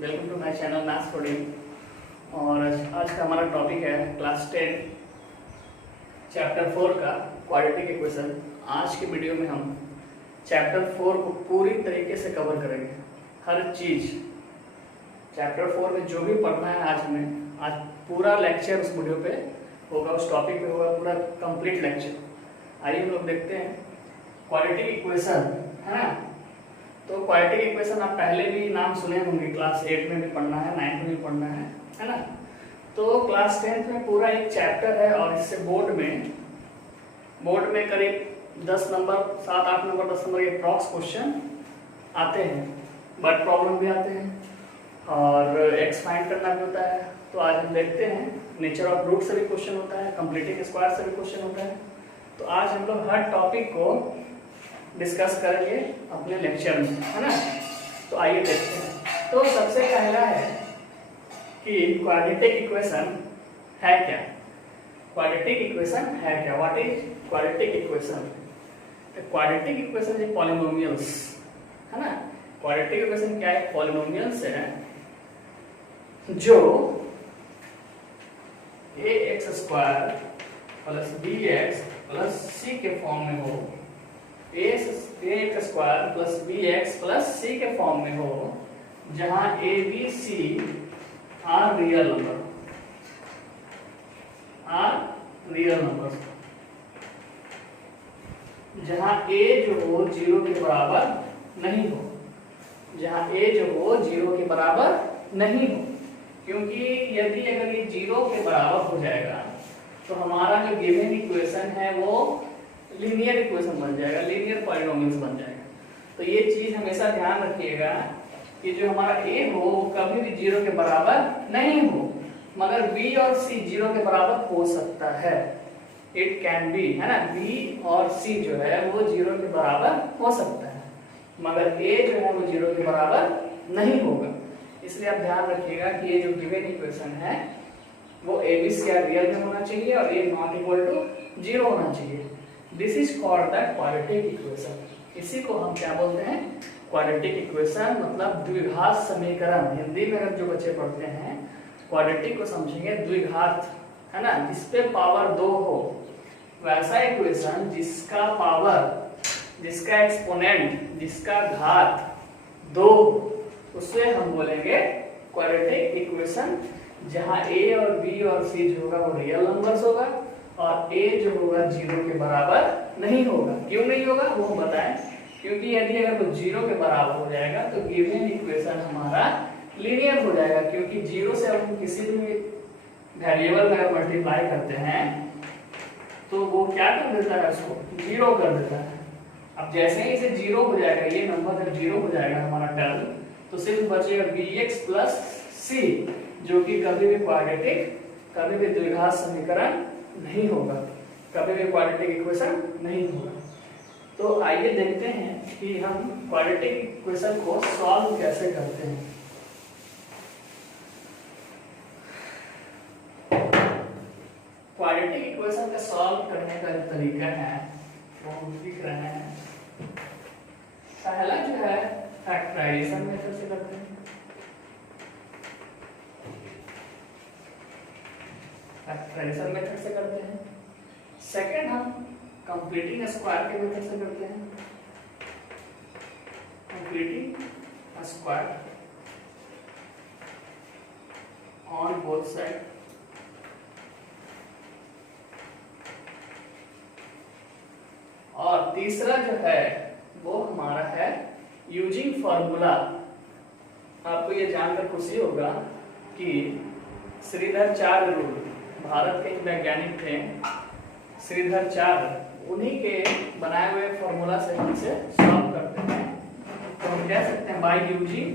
Welcome to my channel maths coding. और आज का हमारा टॉपिक है क्लास 10 चैप्टर 4 का क्वाड्रेटिक इक्वेशन। आज के वीडियो में हम चैप्टर 4 को पूरी तरीके से कवर करेंगे, हर चीज। चैप्टर 4 में जो भी पढ़ना है आज पूरा लेक्चर उस वीडियो पे होगा, उस टॉपिक पे होगा, पूरा कंप्लीट लेक्चर। आइए हम लोग देखते हैं क्वाड्रेटिक इक्वेशन, है ना। तो क्वाड्रेटिक इक्वेशन आप पहले भी नाम सुने होंगे, क्लास 8 में भी पढ़ना है, 9 में भी पढ़ना है ना। तो क्लास 10 में पूरा एक चैप्टर है और इससे बोर्ड में करीब 10 नंबर, 7-8 नंबर, 10 नंबर के अप्रॉक्स क्वेश्चन आते हैं, बट प्रॉब्लम भी आते हैं और एक्स फाइंड करना भी होता है। तो आज हम देखते हैं नेचर ऑफ रूट से भी क्वेश्चन होता है, कंप्लीटिंग स्क्वायर से भी क्वेश्चन होता है। तो आज हम लोग हर टॉपिक को डिस्कस करेंगे अपने लेक्चर में, है ना। तो आइए देखते हैं। तो सबसे पहला है कि क्वाड्रेटिक इक्वेशन है क्या। क्वाड्रेटिक इक्वेशन है क्या, what is quadratic equation. Quadratic equation is polynomials, है ना। क्वाड्रेटिक इक्वेशन क्या है, पॉलिनोमियल्स है जो ax² plus bx plus c के फॉर्म में हो, ax² plus bx plus c के फॉर्म में हो, जहां a b c are real number, जहां a जो हो 0 के बराबर नहीं हो, नहीं हो। क्योंकि यदि अगर ये 0 के बराबर हो जाएगा तो हमारा जो गिवन इक्वेशन है वो लीनियर इक्वेशन बन जाएगा, लीनियर पॉलिनोमियल्स बन जाएगा। तो ये चीज हमेशा ध्यान रखिएगा कि जो हमारा a हो वो कभी भी 0 के बराबर नहीं हो, मगर b और c 0 के बराबर हो सकता है। इट कैन बी, है ना। b और c जो है वो 0 के बराबर हो सकता है, मगर a जो है वो 0 के बराबर नहीं होगा। इसलिए आप ध्यान रखिएगा कि ये जो गिवन इक्वेशन है वो a b c रियल में होना चाहिए और a नॉट इक्वल टू 0 होना चाहिए। This is called the quadratic equation. इसी को हम क्या बोलते हैं, क्वाड्रेटिक इक्वेशन, मतलब द्विघात समीकरण। हिंदी में अगर जो बच्चे पढ़ते हैं क्वाड्रेटिक को समझेंगे द्विघात, है ना, जिसपे पावर 2 हो, वैसा इक्वेशन जिसका पावर, जिसका एक्सपोनेंट, जिसका घात 2, उसे हम बोलेंगे क्वाड्रेटिक इक्वेशन। जहां a और b और c जो होगा वो रियल नंबर्स होगा और a जो होगा 0 के बराबर नहीं होगा। क्यों नहीं होगा वो हम बताएं। क्योंकि यदि अगर वो 0 के बराबर हो जाएगा तो गिवन इक्वेशन हमारा लीनियर हो जाएगा। क्योंकि 0 से हम किसी भी वेरिएबल में मल्टीप्लाई करते हैं तो वो क्या कर देता है, उसको 0 कर देता है। अब जैसे ही इसे 0 हो जाएगा, ये नंबर जब 0 हो जाएगा हमारा टर्म, तो सिर्फ बचेगा bx प्लस c, जो कि कभी भी क्वाड्रेटिक, कभी भी द्विघात समीकरण नहीं होगा, कभी भी क्वाड्रेटिक इक्वेशन नहीं होगा। तो आइए देखते हैं कि हम क्वाड्रेटिक इक्वेशन को सॉल्व कैसे करते हैं। क्वाड्रेटिक इक्वेशन का सॉल्व करने का जो तरीका है वो हम लिख रहे हैं। पहला जो है फैक्टराइजेशन मेथड से करते हैं। फैक्टराइजेशन मेथड से करते हैं। सेकंड हम कंप्लीटिंग स्क्वायर के मेथड से करते हैं। Completing square on both side. और तीसरा जो है वो हमारा है यूजिंग फॉर्मूला। आपको ये जानकर खुशी होगा कि श्रीधराचार्य रूल, भारत के वैज्ञानिक थे श्रीधराचार्य, उन्हीं के बनाए हुए फॉर्मूला से हम इसे सॉल्व करते हैं। तो हम कह सकते हैं by using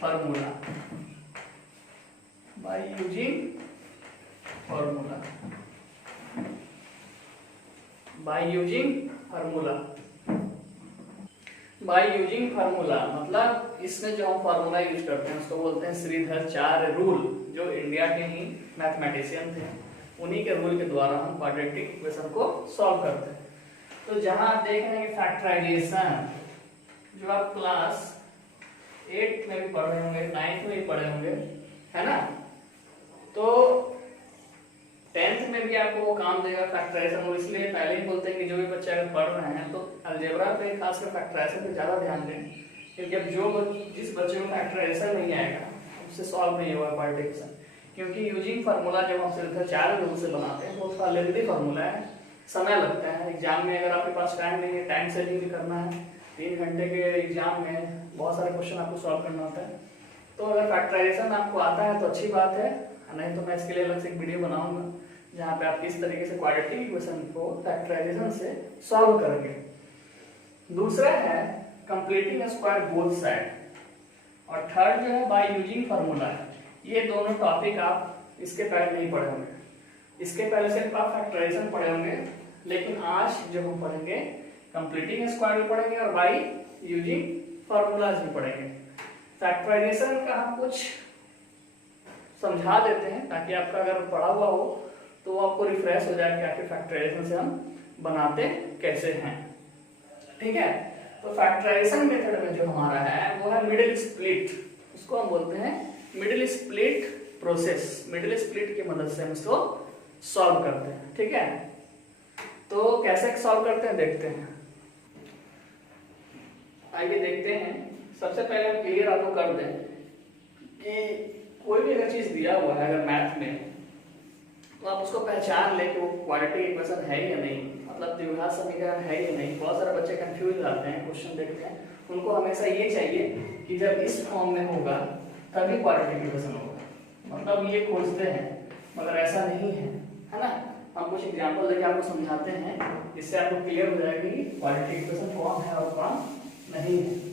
formula, by using formula, by using formula. By using formula मतलब इसमें जो हम फार्मूला यूज करते हैं उसको बोलते हैं श्रीधराचार्य रूल, जो इंडिया के ही मैथमेटिशियन थे, उन्हीं के रूल के द्वारा हम क्वाड्रेटिक इक्वेशन को सॉल्व करते हैं। तो जहां आप देख रहे हैं कि फैक्टराइजेशन, जो आप क्लास 8th में भी पढ़ रहे होंगे, 9th में भी पढ़े होंगे, है ना। तो 10th में भी आपको वो काम देगा फैक्टराइजेशन, और इसलिए पहले ही बोलते हैं कि जो भी बच्चे अगर पढ़ रहे हैं तो अलजेब्रा पे खासकर फैक्टराइजेशन पे ज़्यादा ध्यान दें, क्योंकि अब जिस बच्चे को फैक्टराइजेशन नहीं आएगा उससे सॉल्व नहीं होगा क्वाड्रेटिक, क्योंकि यूजिंग फार्मूला जब हम सिर्फ 4 रूल से बनाते हैं वो थोड़ा लेंथी फार्मूला है, समय लगता है। एग्जाम में अगर आपके पास टाइम नहीं है, टाइम सेविंग भी करना है, 3 घंटे के एग्जाम में बहुत सारे क्वेश्चन आपको सॉल्व करना होता है। तो अगर फैक्टराइजेशन आपको आता है तो अच्छी बात है, नहीं तो मैं इसके लिए अलग से एक वीडियो बनाऊंगा जहाँ पे आप किस तरीके से क्वाड्रेटिक इक्वेशन को फैक्टराइजेशन से सॉल्व करेंगे। दूसरा है कंप्लीटिंग स्क्वायर बोथ साइड, और थर्ड जो है बाय यूजिंग फार्मूला है। ये दोनों टॉपिक आप इसके पहले नहीं पढ़े होंगे, इसके पहले सिर्फ आप फैक्टराइजेशन पढ़े होंगे, लेकिन आज जो हम पढ़ेंगे कंप्लीटिंग स्क्वायर भी पढ़ेंगे और बाय यूजिंग फार्मूलाज भी पढ़ेंगे। फैक्टराइजेशन का हम कुछ समझा देते हैं ताकि आपका अगर पढ़ा हुआ हो तो वो आपको रिफ्रेश हो जाए कि आखिर फैक्टराइजेशन से हम बनाते कैसे हैं। ठीक है, तो फैक्टराइजेशन मेथड में जो हमारा है वो है मिडिल स्प्लिट, उसको हम बोलते हैं middle split process. Middle split की मदद से हम इसको सॉल्व करते हैं। ठीक है, तो कैसे सॉल्व करते हैं देखते हैं, आइए देखते हैं। सबसे पहले हम क्लियर आपको कर दें कि कोई भी अगर चीज दिया हुआ है अगर मैथ में, तो आप उसको पहचान ले कि वो क्वाड्रेटिक इक्वेशन है या नहीं, मतलब द्विघात समीकरण है या नहीं। बहुत सारे बच्चे कंफ्यूज रहते हैं, क्वेश्चन देखते हैं, उनको हमेशा ये चाहिए कि जब इस फॉर्म में होगा तभी क्वाड्रेटिक इक्वेशन होगा, मतलब ये खोजते हैं, मगर ऐसा नहीं है ना। हम कुछ एग्जांपल लेके आपको समझाते हैं जिससे आपको क्लियर हो जाएगा कि क्वाड्रेटिक इक्वेशन कौन है और कौन नहीं है।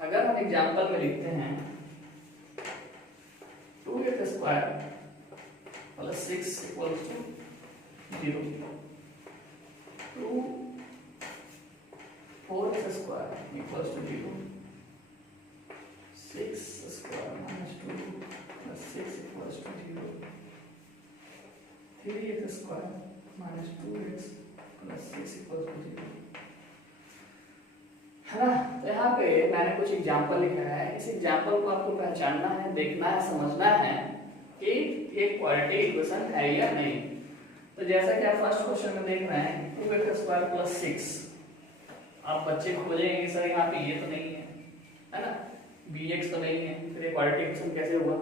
अगर हम एग्जांपल में लिखते हैं 2x square plus 6 equals to 0, 2 4x square equals to 0, 6 square minus 2 plus 6 equals to 0, 3x square minus 2x plus 6 equals to 0, है ना। तो यहाँ पे मैंने कुछ एग्जाम्पल लिखा है, इस एग्जाम्पल को आपको पहचानना है, देखना है, समझना है कि ये क्वाड्रेटिक इक्वेशन है या नहीं। तो जैसा कि आप फर्स्ट क्वेश्चन में देख रहे हैं 2x स्क्वायर प्लस 6, आप बच्चे खोजेंगे सर यहाँ पे ये तो नहीं है ना, bx तो नहीं है, फिर ये क्वाड्रेटिक इक्वेशन कैसे हुआ।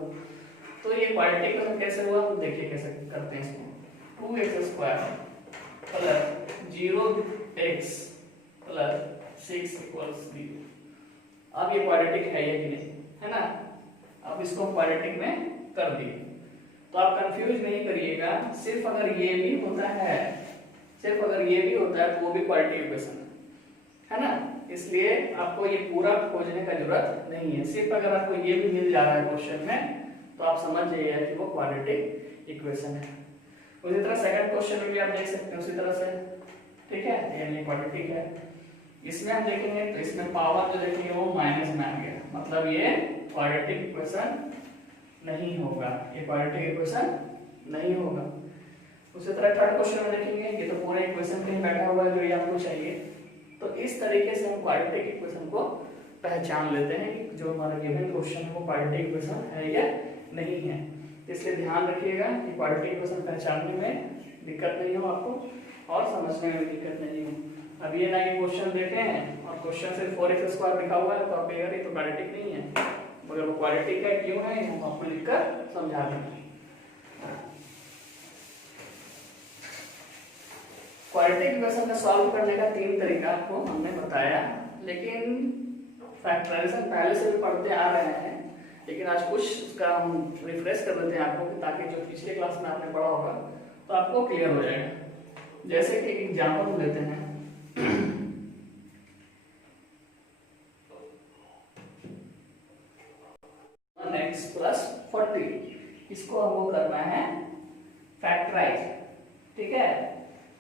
तो ये क्वाड्रेटिक इक्वेशन कैसे हुआ, देखिए कैसे करते हैं इसको। 2x square plus 0x plus 6 equals 0। अब ये क्वाड्रेटिक है या कि नहीं, है ना। अब इसको क्वाड्रेटिक में कर दिए, तो आप कंफ्यूज नहीं करिएगा, सिर्फ अगर ये भी होता है, सिर्फ अगर ये भी होता है तो वो भी क्वाड्रेटिक इक्वेशन है ना। इसलिए आपको ये पूरा खोजने का जरूरत नहीं है, सिर्फ अगर आपको ये भी मिल जा रहा है क्वेश्चन में तो आप समझ जाइए कि वो क्वाड्रेटिक इक्वेशन है। उसी तरह सेकंड क्वेश्चन में भी आप देख सकते हैं उसी तरह से, ठीक है, यानी क्वाड्रेटिक है। इसमें हम देखेंगे तो इसमें पावर जो देखेंगे वो माइनस में आ गया, मतलब ये क्वाड्रेटिक इक्वेशन नहीं होगा, ये क्वाड्रेटिक इक्वेशन नहीं होगा। उसी तरह थर्ड क्वेश्चन में देखेंगे ये तो पूरे इक्वेशन पे ही बैठा हुआ है जो ये आपको चाहिए। तो इस तरीके से हम क्वाड्रेटिक इक्वेशन को पहचान लेते हैं कि जो हमारा गिवन क्वेश्चन है वो क्वाड्रेटिक इक्वेशन है या नहीं है। इसलिए ध्यान रखिएगा कि क्वाड्रेटिक इक्वेशन पहचानने में दिक्कत नहीं हो आपको और समझने में भी दिक्कत नहीं हो। अब ये ना ये क्वेश्चन देखे हैं और क्वेश्चन से 4x स्क्वायर लिखा हुआ है तो आप ये तो क्वाड्रेटिक नहीं है, मगर वो क्वाड्रेटिक है क्यों है हम आपको लिखकर समझा देंगे। क्वाड्रेटिक इक्वेशन का सॉल्व करने का 3 तरीका आपको हमने बताया, लेकिन फैक्टराइजेशन पहले से भी पढ़ते आ रहे हैं, लेकिन आज कुछ उसका हम रिफ्रेश कर देते हैं आपको ताकि जो पिछले क्लास में आपने पढ़ा होगा तो आपको क्लियर हो जाएगा। जैसे कि एग्जाम्पल लेते हैं, x प्लस 40, इसको हमको करना है फैक्टराइज, ठीक है,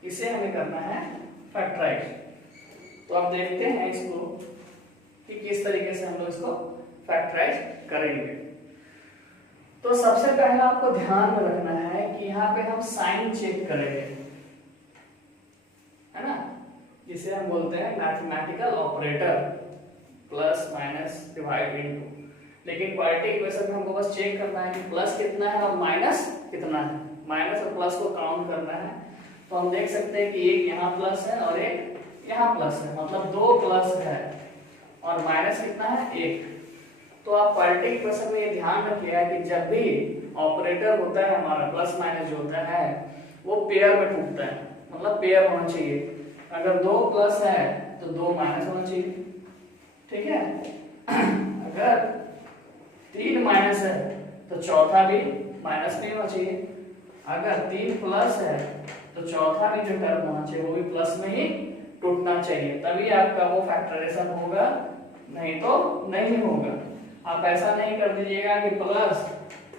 इसे हमें करना है फैक्टराइज। तो आप देखते हैं इसको कि किस तरीके से हम लोग इसको फैक्टराइज करेंगे। तो सबसे पहले आपको ध्यान में रखना है कि यहाँ पे हम साइन चेक करेंगे, है ना। जिसे हम बोलते हैं mathematical operator, plus minus divide into. लेकिन क्वाड्रेटिक इक्वेशन में हमको बस चेक करना है कि प्लस कितना है और माइनस कितना है, माइनस और प्लस को काउंट करना है। तो हम देख सकते हैं कि एक यहाँ प्लस है और एक यहाँ प्लस है, मतलब दो प्लस है और माइनस कितना है, एक। तो आप क्वाड्रेटिक इक्वेशन में ये ध्यान रखिएगा कि जब भी ऑपरेटर होता है हमारा प्लस माइनस जो होता है वो पेयर में टूटता है, मतलब पेयर होना चाहिए। अगर दो प्लस है तो दो माइनस होना चाहिए, ठीक है। अगर तीन माइनस है तो चौथा भी माइनस नहीं होना चाहिए। अगर तीन प्लस है तो चौथा भी जो टर्म होना चाहिए वो भी प्लस में ही टूटना चाहिए, तभी आपका वो फैक्टराइजेशन होगा, नहीं तो नहीं होगा। आप ऐसा नहीं कर दीजिएगा कि प्लस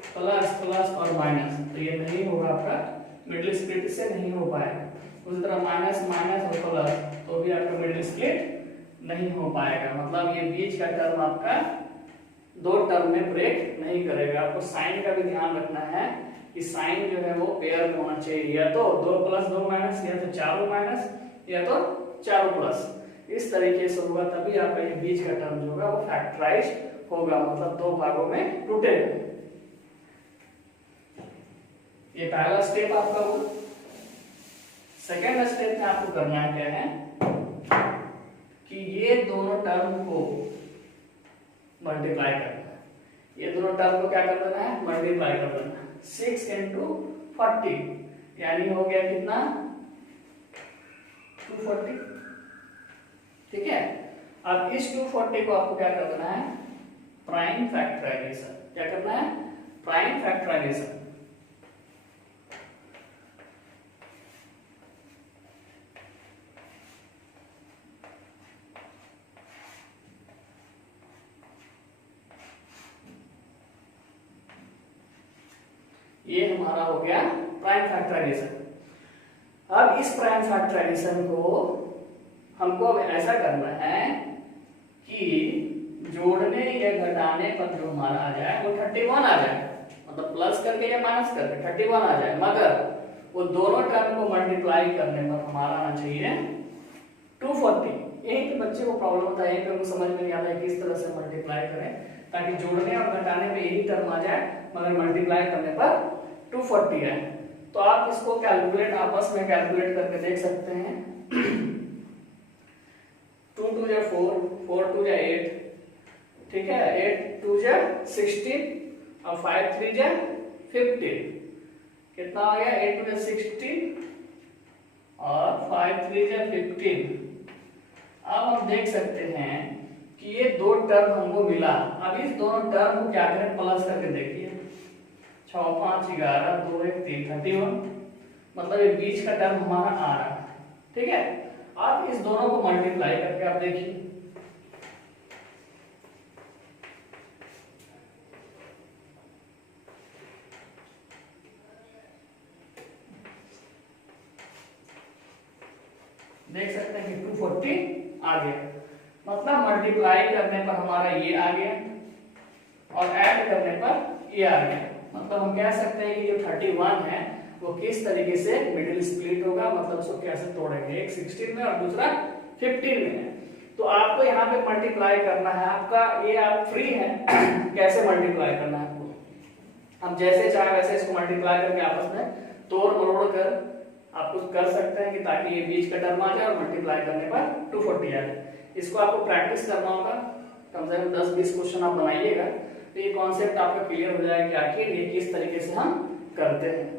प्लस प्लस और माइनस, तो ये नहीं होगा, आपका मिडिल स्प्लिट से नहीं हो पाएगा। उसी तरह माइनस माइनस और प्लस, तो भी आपका मिडिल स्प्लिट नहीं हो पाएगा, मतलब ये बीच का टर्म आपका दो टर्म में ब्रेक नहीं करेगा। आपको साइन का भी ध्यान रखना है कि साइन जो है वो पेयर में होना चाहिए, या तो दो प्लस दो माइनस, या तो चारों माइनस, या तो चारों प्लस। इस तरीके से होगा, तभी आपका ये बीच का टर्म जो होगा वो फैक्टराइज होगा, मतलब दो भागों में टूटेगा। ये पहला स्टेप आपका हुआ। सेकेंड स्टेप में आपको करना क्या है कि ये दोनों टर्म को मल्टीप्लाई करना है। ये दोनों टर्म को क्या कर देना है, मल्टीप्लाई कर देना है। 6 into 40 यानी हो गया कितना, 240, ठीक है। अब इस 240 को आपको क्या कर देना है, प्राइम फैक्टराइजेशन। क्या करना है, प्राइम फैक्टराइजेशन। ये हमारा हो गया प्राइम फैक्टराइजेशन। अब इस प्राइम फैक्टराइजेशन को हमको अब ऐसा करना है कि जोड़ने या घटाने पर जो हमारा आ जाए वो 31 आ जाए, मतलब प्लस करके या माइनस करके 31 आ जाए, मगर वो दोनों टर्म को मल्टीप्लाई करने पर हमारा आना चाहिए 240। यही पे बच्चे को प्रॉब्लम होता है, यही पे उनको समझ में नहीं आता है किस तरह से मल्टीप्लाई करें ताकि जोड़ने और घटाने में यही टर्म आ जाए, मगर मल्टीप्लाई करने पर 240 है। तो आप इसको कैलकुलेट, आपस में कैलकुलेट करके देख सकते हैं। 2 2 जा 4, 4 2 जा 8, ठीक है, 8 2 जा 16 और 5 3 जा 15। कितना आ गया, 8 2 जा 16 और 5 3 जा 15। अब हम देख सकते हैं कि ये दो टर्म हमको मिला। अब इस दोनों टर्म को क्या करें, प्लस करके देखिए। 6 5 11 2 1 3 31, मतलब ये बीच का टर्म हमारा आ रहा है, ठीक है। अब इस दोनों को मल्टीप्लाई करके आप देखिए, देख सकते हैं कि 240 आ गया, मतलब मल्टीप्लाई करने पर हमारा ये आ गया और ऐड करने पर ये आ गया। मतलब हम कह सकते हैं कि जो 31 है वो किस तरीके से मिडिल स्प्लिट होगा, मतलब उसको कैसे तोड़ेंगे, एक 16 में और दूसरा 15 में है। तो आपको यहाँ पे मल्टीप्लाई करना है, आपका ये आप फ्री है कैसे मल्टीप्लाई करना है आपको। हम जैसे चाहे वैसे इसको मल्टीप्लाई करके आपस में तोड़ मरोड़ कर आप कुछ कर सकते हैं कि ताकि ये बीच का टर्म आ जाए और मल्टीप्लाई करने पर 240 आ जाए। इसको आपको प्रैक्टिस करना होगा, कम से कम 10-20 क्वेश्चन आप बनाइएगा, तो ये कॉन्सेप्ट आपका क्लियर हो जाएगा कि आखिर ये किस तरीके से हम करते हैं।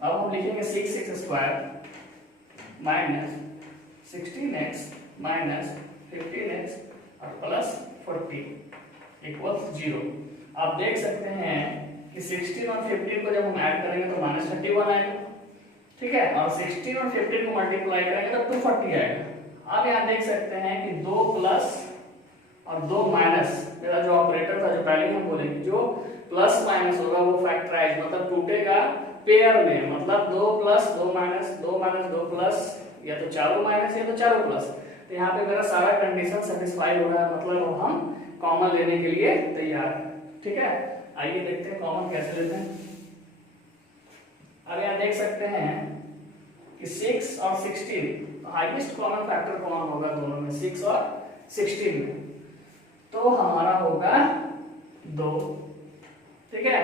अब हम लिखेंगे 6x square minus 16x minus 15x और प्लस 40 इक्वल्स 0। आप देख सकते हैं कि 16 और 15 को जब हम ऐड करेंगे तो माइनस 31 आएगा, ठीक है, और 16 और 15 को मल्टीप्लाई करेंगे तो 240 आएगा। आप यहाँ देख सकते हैं कि 2 प्लस और 2 माइनस, मेरा जो ऑपरेटर था जो पहले हम बोलेंगे, जो प्लस माइनस होगा वो फैक्टराइज मतलब टूटेगा पेयर में, मतलब 2 प्लस 2 माइनस 2 माइनस 2 प्लस, या तो चारों माइनस या तो चारों प्लस। तो यहाँ पे मेरा सारा कंडीशन सेटिस्फाई हो रहा है, मतलब हम कॉमन लेने के लिए तैयार है, ठीक है। आइए देखते हैं कॉमन कैसे लेते हैं। अब यहाँ देख सकते हैं कि 6 और 16 हाईएस्ट कॉमन फैक्टर कौन होगा दोनों में, 6 और 16 में, तो हमारा होगा 2। ठीक है,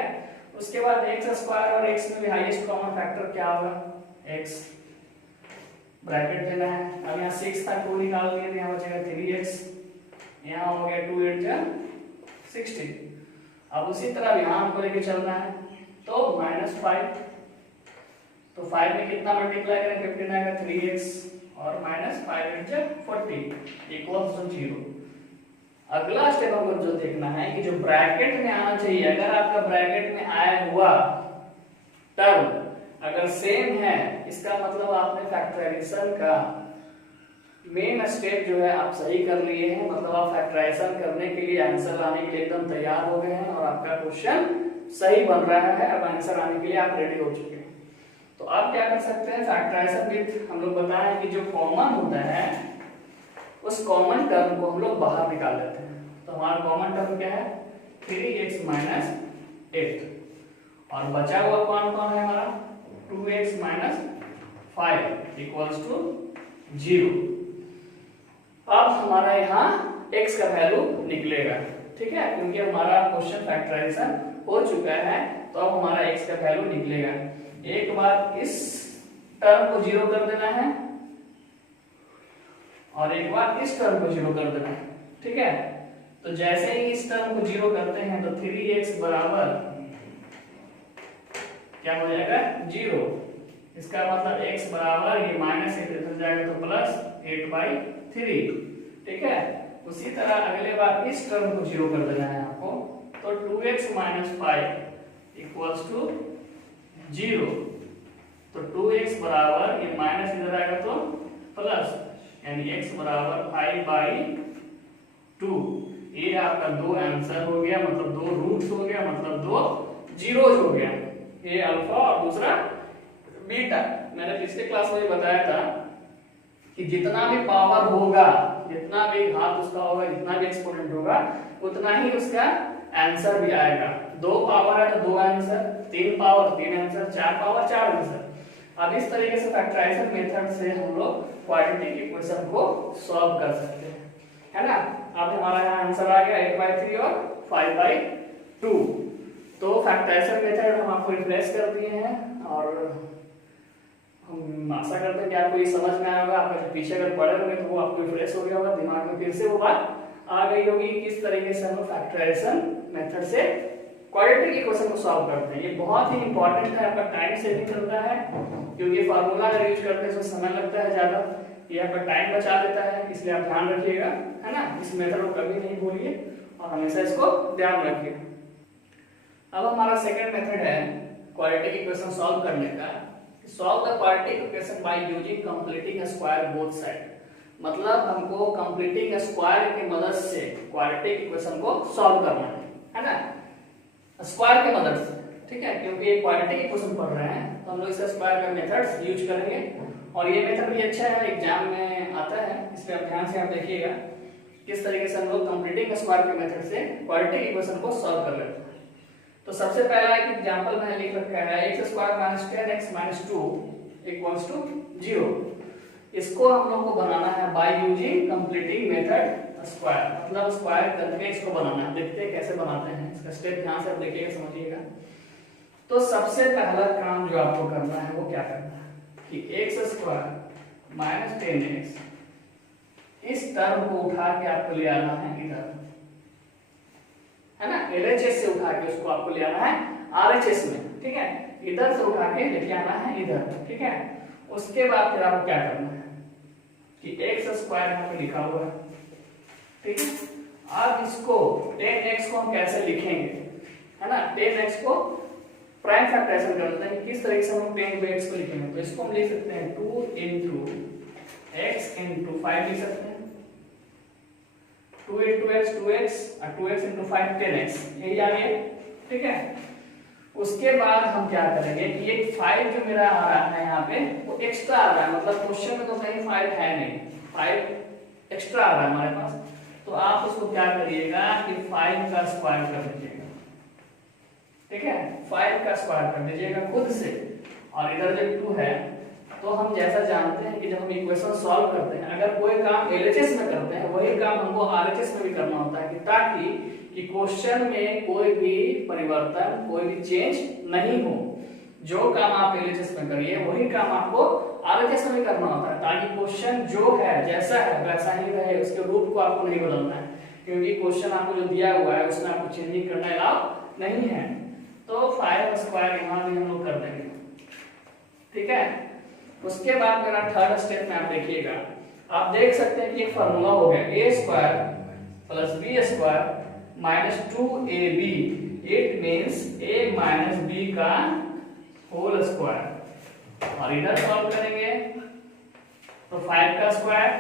उसके बाद x स्क्वायर और x में भी हाईएस्ट कॉमन फैक्टर क्या होगा, x, ब्रैकेट देना है। अब यहाँ 6 था 2 निकाल दिया, यहाँ बचेगा 3x, यहाँ हो गया 2 8 जा 16। अब उसी तरह यहाँ हमको लेके चलना है, तो -5, तो 5 में कितना मल्टीप्लाई करें, 15 आएगा 3x और -5 8 जा 40 इक्वल्स टू 0। अगला स्टेप हमको जो देखना है कि जो ब्रैकेट में आना चाहिए, अगर आपका ब्रैकेट में आया हुआ टर्म अगर सेम है, इसका मतलब आपने फैक्टराइजेशन का मेन स्टेप जो है आप सही कर लिए हैं, मतलब आप फैक्टराइजेशन करने के लिए, आंसर लाने के लिए एकदम तैयार हो गए हैं और आपका क्वेश्चन सही बन रहा है। अब आंसर आने के लिए आप रेडी हो चुके हैं। तो आप क्या कर सकते हैं, फैक्टराइजेशन विद हम लोग बताएं कि जो कॉमन होता है उस कॉमन टर्म को हम लोग बाहर निकाल लेते हैं। तो हमारा कॉमन टर्म क्या है, 3x - 8, और बचा हुआ कौन कौन है हमारा, 2x - 5 इक्वल्स टू 0। अब हमारा यहाँ x का वैल्यू निकलेगा, ठीक है, क्योंकि हमारा क्वेश्चन फैक्टराइजेशन हो चुका है, तो अब हमारा x का वैल्यू निकलेगा। एक बार इस टर्म को 0 कर देना है और एक बार इस टर्म को 0 कर देना है, ठीक है। तो जैसे ही इस टर्म को 0 करते हैं तो 3x बराबर क्या हो जाएगा, 0। इसका मतलब x बराबर ये माइनस इधर जाएगा तो +8/3, ठीक है। उसी तरह अगले बार इस टर्म को 0 कर देना है आपको, तो 2x - 5 इक्वल्स टू 0। तो 2x बराबर ये माइनस इधर आएगा तो प्लस, यानी x बराबर 5/2। ये आपका 2 आंसर हो गया, मतलब 2 रूट्स हो गया, मतलब 2 जीरोज हो गया। ये अल्फा और दूसरा बीटा। मैंने पिछले क्लास में बताया था कि जितना भी पावर होगा, जितना भी घात उसका होगा, जितना भी एक्सपोनेंट होगा, उतना ही उसका आंसर भी आएगा। 2 पावर है तो 2 answer, 3 power 3 answer, 4 power 4 answer. अब इस तरीके से फैक्टराइजेशन मेथड से हम लोग क्वाड्रेटिक इक्वेशन को सॉल्व कर सकते हैं, है ना। अब हमारा यहाँ आंसर आ गया 8/3 और 5/2। तो फैक्टराइजेशन मेथड हम आपको रिफ्रेश कर दिए हैं और हम आशा करते हैं कि आपको ये समझ में आया होगा। आपका जो पीछे अगर पढ़े होंगे तो वो आपको रिफ्रेश हो गया होगा, दिमाग में फिर से वो बात आ गई होगी किस तरीके से हम फैक्टराइजेशन मेथड से क्वाड्रेटिक इक्वेशन को सॉल्व करते हैं। ये बहुत ही इंपॉर्टेंट है, आपका टाइम सेविंग करता है, क्योंकि फार्मूला अगर यूज करते हैं तो समय लगता है ज्यादा, ये आपका टाइम बचा देता है, इसलिए आप ध्यान रखिएगा, है ना। इस मेथड को कभी नहीं भूलिए और हमेशा इसको ध्यान रखिए। अब हमारा सेकंड मेथड है क्वाड्रेटिक इक्वेशन सॉल्व करने का। Solve the quadratic equation by using completing square both side. मतलब हमको कंप्लीटिंग स्क्वायर की मदद से क्वाड्रेटिक इक्वेशन को सॉल्व करना है ना, स्क्वायर की मदद से, ठीक है। क्योंकि एक क्वाड्रेटिक इक्वेशन पढ़ रहे हैं तो हम लोग इसे स्क्वायर का मेथड्स यूज करेंगे और ये मेथड भी अच्छा है, एग्जाम में आता है, इसलिए आप ध्यान से आप देखिएगा किस तरीके से हम लोग कंप्लीटिंग स्क्वायर के मेथड से क्वाड्रेटिक इक्वेशन को सॉल्व कर लेते हैं। तो सबसे पहला एक एग्जांपल मैंने लिख रखा है, x² - 10x - 2 = 0। इसको हम लोग को बनाना है by using completing method square, मतलब स्क्वायर करके इसको बनाना है। देखते हैं कैसे बनाते हैं, इसका स्टेप ध्यान से आप देखिएगा, समझिएगा। तो सबसे पहला काम जो आपको करना है वो क्या करना है कि x² - 10x इस टर्म को उठा के आपको ले आना है इधर, है ना। LHS से उठा के उसको आपको ले आना है RHS में, ठीक है। इधर से उठा के लेके आना है इधर, ठीक है। उसके बाद फिर आपको क्या करना है कि x² यहाँ पे लिखा हुआ है, ठीक है। अब इसको 10x को हम कैसे लिखेंगे, है ना। 10x को प्राइम फैक्टराइजेशन करते हैं, किस तरीके से हम 10x को लिखेंगे। तो इसको हम लिख सकते हैं 2 × x × 5 लिख सकते हैं, 2 × x 2x और 2x × 5 10x, यही आ गया, ठीक है। उसके बाद हम क्या करेंगे कि ये 5 जो मेरा आ रहा है यहाँ पे वो एक्स्ट्रा आ रहा है, मतलब क्वेश्चन में तो कहीं 5 है नहीं, 5 एक्स्ट्रा आ रहा है हमारे पास। तो आप उसको क्या करिएगा कि 5 का स्क्वायर कर लीजिएगा, ठीक है, 5 का स्क्वायर कर दीजिएगा खुद से, और इधर जब 2 है तो हम जैसा जानते हैं कि जब हम इक्वेशन सॉल्व करते हैं, अगर कोई काम एलएचएस में करते हैं वही काम हमको आरएचएस में भी करना होता है, कि ताकि कि क्वेश्चन में कोई भी परिवर्तन, कोई भी चेंज नहीं हो। जो काम आप एलएचएस में करिए वही काम आपको आरएचएस में भी करना होता है, ताकि क्वेश्चन जो है जैसा है वैसा ही रहे, उसके रूप को आपको नहीं बदलना है, क्योंकि क्वेश्चन आपको जो दिया हुआ है उसमें आपको चेंजिंग करना अलाउ नहीं है। तो 5 स्क्वायर यहाँ भी हम लोग कर देंगे, ठीक है। उसके बाद मेरा थर्ड स्टेप में आप देखिएगा, आप देख सकते हैं कि एक फार्मूला हो गया a square plus b square minus 2ab, it means a minus b का होल स्क्वायर, और इधर सॉल्व करेंगे तो 5 का स्क्वायर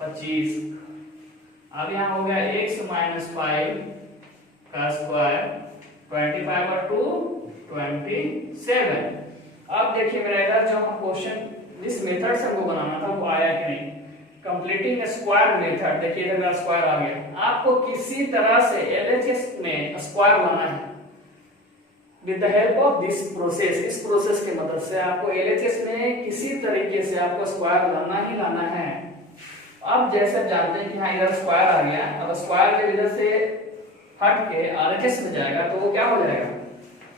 25, अब यहाँ हो गया x माइनस 5 का स्क्वायर 25 और 2 27। अब देखिए मेरा इधर जो हम क्वेश्चन जिस मेथड से हमको बनाना था वो आया कि नहीं, कंप्लीटिंग स्क्वायर मेथड। देखिए इधर मेरा स्क्वायर आ गया। आपको किसी तरह से एलएचएस में स्क्वायर लाना है with the help of this process. इस प्रोसेस की मदद से आपको एलएचएस में किसी तरीके से आपको स्क्वायर लाना ही लाना है। अब जैसे आप जानते हैं कि हाँ इधर स्क्वायर आ गया, अब स्क्वायर जब इधर से हट के आरएचएस में जाएगा तो वो क्या हो जाएगा,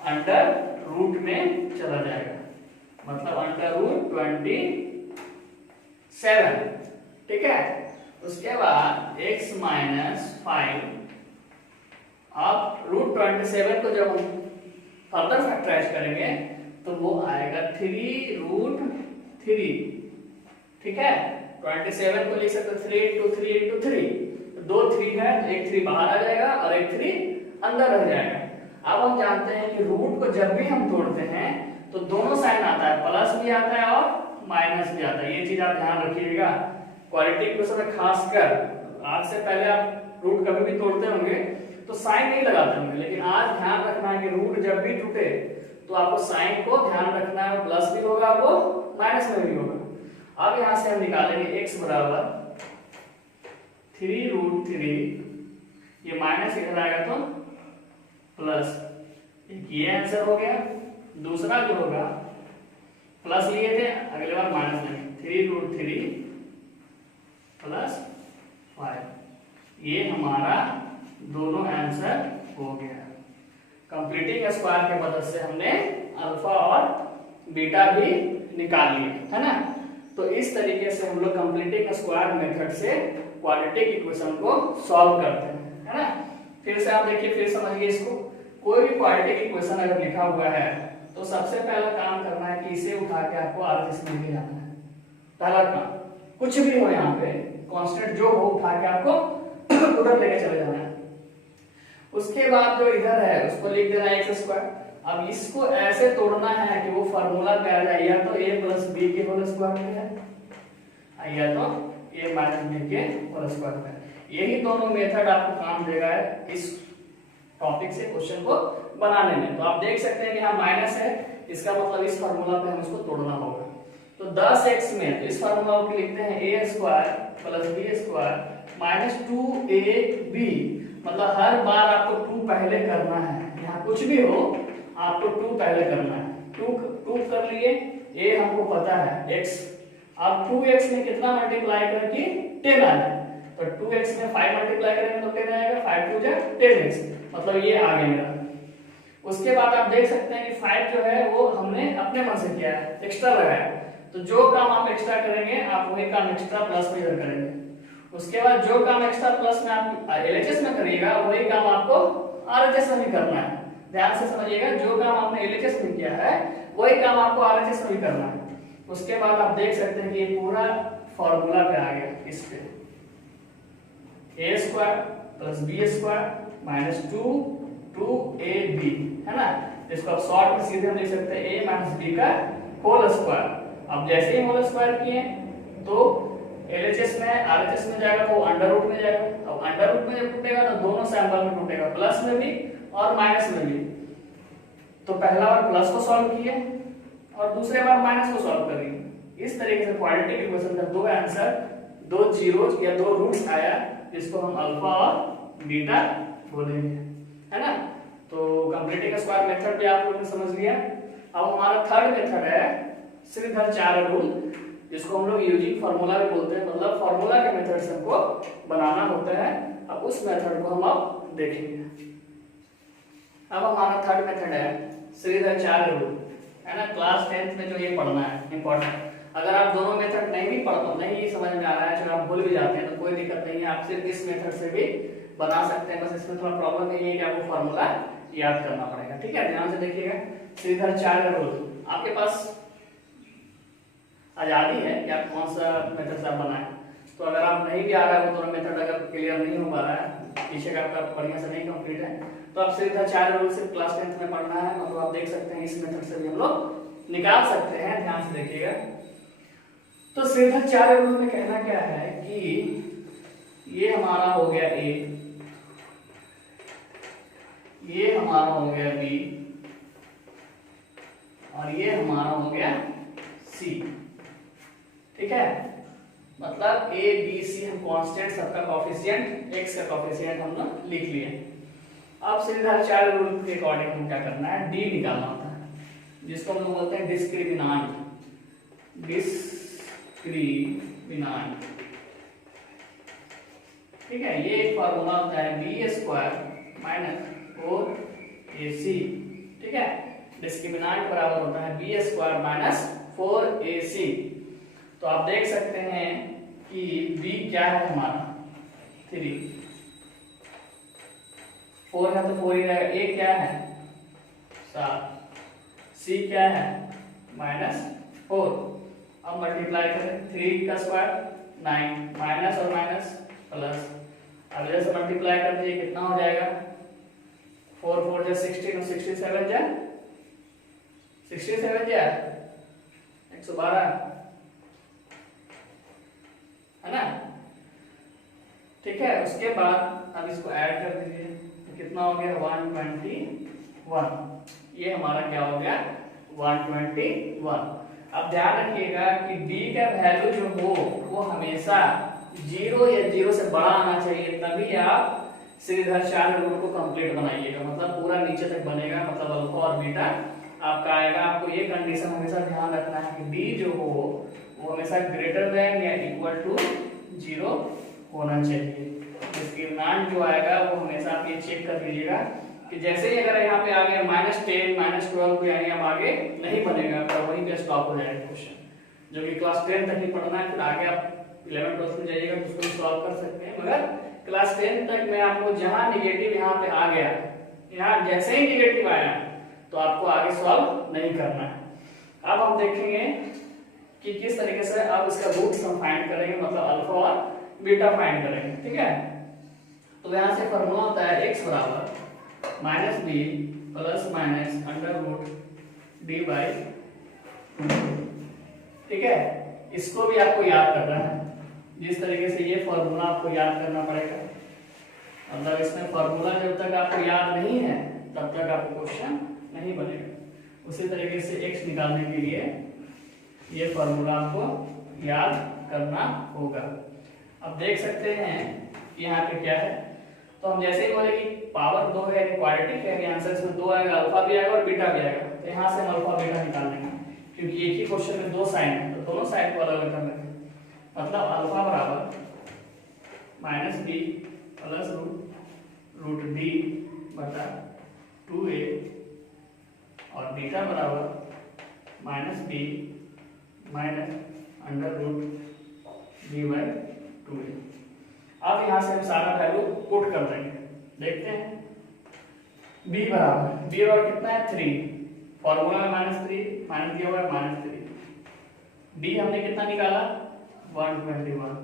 अंडर रूट में चला जाएगा, मतलब अंडर रूट 27, ठीक है। उसके बाद x माइनस 5, अब रूट 27 को जब हम फर्दर फैक्टराइज करेंगे तो वो आएगा 3 रूट 3, ठीक है। 27 को लिख सकते 3 into 3 into 3, दो 3 है तो एक 3 बाहर आ जाएगा और एक 3 अंदर रह जाएगा। अब हम जानते हैं कि रूट को जब भी हम तोड़ते हैं तो दोनों साइन आता है, प्लस भी आता है और माइनस भी आता है। ये चीज आप ध्यान रखिएगा क्वाड्रेटिक इक्वेशन में, खासकर आज से पहले आप रूट कभी भी तोड़ते होंगे तो साइन नहीं लगाते होंगे, लेकिन आज ध्यान रखना है कि रूट जब भी टूटे तो आपको साइन को ध्यान रखना है, प्लस भी होगा आपको माइनस में भी होगा। अब यहां से हम निकालेंगे x बराबर 3 रूट 3, ये माइनस इधर आएगा तो प्लस, ये आंसर हो गया। दूसरा जो होगा प्लस लिए थे, अगले बार माइनस लेंगे, 3 रूट 3 प्लस 5, ये हमारा दोनों आंसर हो गया। कंप्लीटिंग स्क्वायर के मदद से हमने अल्फा और बीटा भी निकाल लिए, है ना। तो इस तरीके से हम लोग कंप्लीटिंग स्क्वायर मेथड से क्वाड्रेटिक इक्वेशन को सॉल्व करते हैं, है ना। फिर से आप देखिए, फिर समझिए इसको। कोई भी क्वाड्रेटिक इक्वेशन अगर लिखा हुआ है तो सबसे पहला काम करना है कि इसे उठा के आपको आरएचएस में लेके जाना है। पहला काम, कुछ भी हो यहाँ पे कांस्टेंट जो हो उठा के आपको उधर लेके चले जाना है। उसके बाद जो इधर है उसको लिख देना है x स्क्वायर। अब इसको ऐसे तोड़ना है कि वो फार्मूला पे आ जाए, या तो a प्लस बी के होल स्क्वायर पे है या तो a माइनस बी के होल स्क्वायर पे। यही दोनों मेथड आपको काम देगा इस टॉपिक से क्वेश्चन को बनाने में। तो आप देख सकते हैं कि यहाँ माइनस है, इसका मतलब इस फार्मूला पे हम इसको तोड़ना होगा। तो 10x में तो इस फार्मूला को लिखते हैं a square plus b square minus 2ab, मतलब हर बार आपको 2 पहले करना है। यहाँ कुछ भी हो आपको 2 पहले करना है। 2 कर लिए, a हमको पता है x, अब 2x में कितना मल्टीप्लाई करें कि 10 आ जाए, तो 2x में 5 मल्टीप्लाई करेंगे तो 10 आएगा, 5 2 जा 10x, मतलब ये आ गया मेरा। उसके बाद आप देख सकते हैं कि 5 जो है वो हमने अपने मन से किया है, एक्स्ट्रा लगाया, तो जो काम आप एक्स्ट्रा करेंगे आप वही काम एक्स्ट्रा प्लस में इधर करेंगे। उसके बाद जो काम एक्स्ट्रा प्लस में आप एलएचएस में करिएगा वही काम आपको आरएचएस में भी करना है। ध्यान से समझिएगा, जो काम आपने एलएचएस में किया है वही काम आपको आरएचएस में भी करना है। उसके बाद आप देख सकते हैं कि ये पूरा फॉर्मूला पे आ गया, इस पे a square plus b square minus 2ab, है ना। इसको आप शॉर्ट में सीधे हम लिख सकते हैं a माइनस b का होल स्क्वायर। अब जैसे ही होल स्क्वायर किए तो एलएचएस में आरएचएस में जाएगा तो अंडर रूट में जाएगा। अब अंडर रूट में जब टूटेगा तो दोनों सैंपल में टूटेगा, प्लस में भी और माइनस में भी। तो पहला बार प्लस को सॉल्व किए और दूसरे बार माइनस को सॉल्व करिए। इस तरीके से क्वाड्रेटिक इक्वेशन का दो आंसर, दो जीरोस या दो रूट्स आया, जिसको हम अल्फा और बीटा बोलेंगे, है ना। तो कंप्लीटिंग स्क्वायर मेथड भी आप लोगों ने समझ लिया। अब हमारा थर्ड मेथड है श्रीधर रूल, जिसको हम लोग यूजिंग फार्मूला भी बोलते हैं, मतलब फार्मूला के मेथड से हमको बनाना होता है। अब उस मेथड को हम अब देखेंगे। अब हमारा थर्ड मेथड है श्रीधर रूल, है ना। क्लास 10th में जो ये पढ़ना है इंपॉर्टेंट। अगर आप दोनों मेथड नहीं नहीं समझ में आ रहा है, जो आप भूल भी जाते हैं, तो कोई दिक्कत नहीं है, आप सिर्फ इस मेथड से भी बना सकते हैं। बस इसमें थोड़ा प्रॉब्लम ये है कि आपको फार्मूला याद करना पड़ेगा। ठीक है, ध्यान से देखिएगा। श्रीधर रूल, आपके पास आजादी है कि आप कौन सा मेथड से आप बनाएं। तो अगर आप नहीं भी आ रहा है वो दोनों मेथड, अगर क्लियर नहीं हो पा रहा है, पीछे का आपका बढ़िया से नहीं कंप्लीट है, तो आप श्रीधर रूल सिर्फ क्लास 10th में पढ़ना है। मतलब आप देख सकते हैं इस मेथड से भी हम लोग निकाल सकते हैं। ध्यान से देखिएगा। तो श्रीधर रूल में कहना क्या है कि ये हमारा हो गया ए, ये हमारा हो गया बी, और ये हमारा हो गया सी। ठीक है, मतलब ए बी सी हम कांस्टेंट, सबका कोफिशिएंट, एक्स का कोफिशिएंट हम लोग लिख लिए। अब श्रीधर रूल के अकॉर्डिंग हम क्या करना है, डी निकालना होता है, जिसको हम लोग बोलते हैं डिस्क्रिमिनांट। ठीक है, ये एक फार्मूला होता है बी स्क्वायर माइनस 4ac। ठीक है, डिस्क्रिमिनांट बराबर होता है बी स्क्वायर माइनस 4ac। तो आप देख सकते हैं कि b क्या है हमारा 3, 4 है तो 4 ही रहेगा, a क्या है 7, c क्या है -4। अब मल्टीप्लाई करें, 3 का स्क्वायर 9, माइनस और माइनस प्लस। अब जैसे मल्टीप्लाई कर दिए कितना हो जाएगा, 4 4 जा 16 और 67 जा 112, है ना। ठीक है, उसके बाद अब इसको ऐड कर दीजिए, तो कितना हो गया 121। ये हमारा क्या हो गया 121। अब ध्यान रखिएगा कि b का वैल्यू जो हो वो हमेशा 0 या 0 से बड़ा आना चाहिए, तभी आप श्रीधर रूल को कंप्लीट बनाइएगा। मतलब पूरा नीचे तक बनेगा, मतलब अल्फा और बीटा आपका आएगा। आपको ये कंडीशन हमेशा ध्यान रखना है कि b जो हो वो हमेशा ग्रेटर देन या इक्वल टू 0 होना चाहिए। डिस्क्रिमिनेंट जो आएगा वो हमेशा आप ये चेक कर लीजिएगा कि जैसे ही अगर यहाँ पे आ गया -10 -12, यानी अब आगे नहीं बनेगा, तो वहीं पे स्टॉप हो जाएगा क्वेश्चन, जो कि क्लास 10 तक ही पढ़ना है। फिर आगे आप 11 12 में जाइएगा तो उसको सॉल्व कर सकते हैं, मगर क्लास 10 तक में आपको जहां निगेटिव यहाँ पे आ गया, यहाँ जैसे ही निगेटिव आया तो आपको आगे सॉल्व नहीं करना है। अब हम देखेंगे कि किस तरीके से अब इसका रूट्स हम फाइंड करेंगे, मतलब अल्फा और बीटा फाइंड करेंगे। ठीक है, तो यहाँ से फॉर्मूला होता है x बराबर -b प्लस माइनस √d/2। ठीक है, इसको भी आपको याद करना है। जिस तरीके से ये फॉर्मूला आपको याद करना पड़ेगा, मतलब इसमें फॉर्मूला जब तक आपको याद नहीं है तब तक आपको क्वेश्चन नहीं बनेगा। उसी तरीके से x निकालने के लिए ये फॉर्मूला आपको याद करना होगा। अब देख सकते हैं कि यहाँ पे क्या है, तो हम जैसे ही बोले कि पावर 2 है, क्वाड्रेटिक है, आंसर इसमें 2 आएगा, अल्फा भी आएगा और बीटा भी आएगा। तो यहाँ से हम अल्फा बीटा निकाल लेंगे, क्योंकि एक ही क्वेश्चन में 2 साइन है, तो दोनों साइन को अलग अलग कर लेंगे। मतलब अल्फा बराबर -b प्लस √d/2a और बीटा बराबर -b √d/2a। अब यहाँ से हम सारा वैल्यू पुट कर देंगे। देखते हैं b बराबर कितना है 3, फॉर्मूला में -3 माइनस दिया हुआ है -3। d हमने कितना निकाला 121।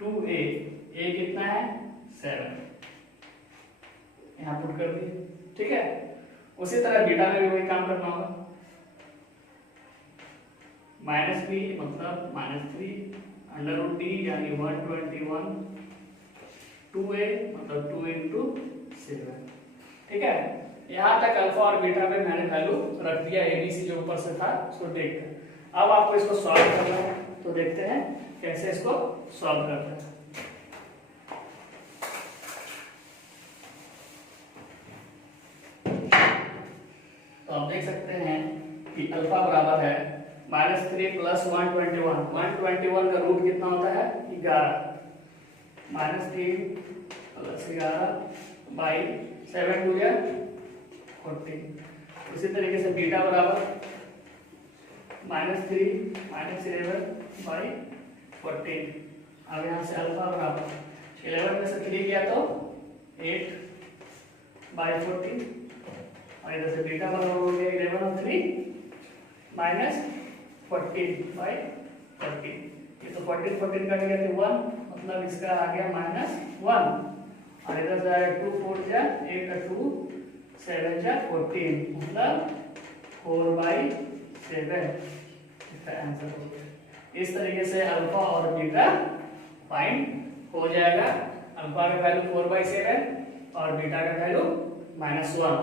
2a कितना है 7, यहाँ पुट कर दिए। ठीक है, उसी तरह बीटा में भी वही काम करना होगा। -b मतलब -3 √d यानी 121, 2a मतलब 2 × 7। ठीक है, यहाँ तक अल्फा और बीटा में मैंने वैल्यू रख दिया, abc जो ऊपर से था उसको देखकर। अब आपको इसको सॉल्व करना है, तो देखते हैं कैसे इसको सॉल्व करते हैं। कि अल्फा बराबर है -3 प्लस 121। 121 का रूट कितना होता है 11, -3 प्लस 11 बाई 7 2 या 14। इसी तरीके से बीटा बराबर -3 -11 बाई 14। अब यहाँ से अल्फा बराबर 11 में से 3 गया तो 8 बाई 14, और इधर से बीटा बराबर हो गया 11 और 3 -14 बाई 14। ये तो 14 14 कट गया तो 1, मतलब इसका आ गया -1, और इधर से आया 2 4 जा 8 2 7 जा 14, मतलब 4 बाई 7 इसका आंसर हो गया। इस तरीके से अल्फा और बीटा फाइंड हो जाएगा। अल्फा का वैल्यू 4/7 और बीटा का वैल्यू -1।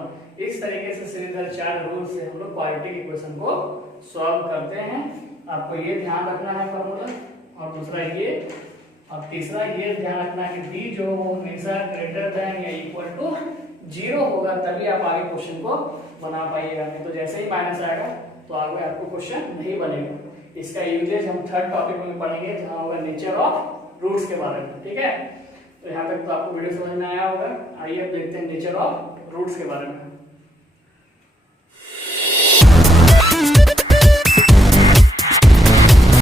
इस तरीके से श्रीधर चार्ट रूल से हम लोग क्वाड्रेटिक इक्वेशन को सॉल्व करते हैं। आपको ये ध्यान रखना है फॉर्मूला, और दूसरा ये, और तीसरा ये ध्यान रखना है कि b जो हमेशा ग्रेटर देन या इक्वल टू 0 होगा, तभी आप आगे क्वेश्चन को बना पाइएगा। नहीं तो जैसे ही माइनस आएगा तो आगे आपको क्वेश्चन नहीं बनेगा। इसका यूजेज हम थर्ड टॉपिक में पढ़ेंगे, जहाँ होगा नेचर ऑफ रूट्स के बारे में। ठीक है, तो यहाँ तक तो आपको वीडियो समझ में आया होगा। आइए अब देखते हैं नेचर ऑफ रूट्स के बारे में।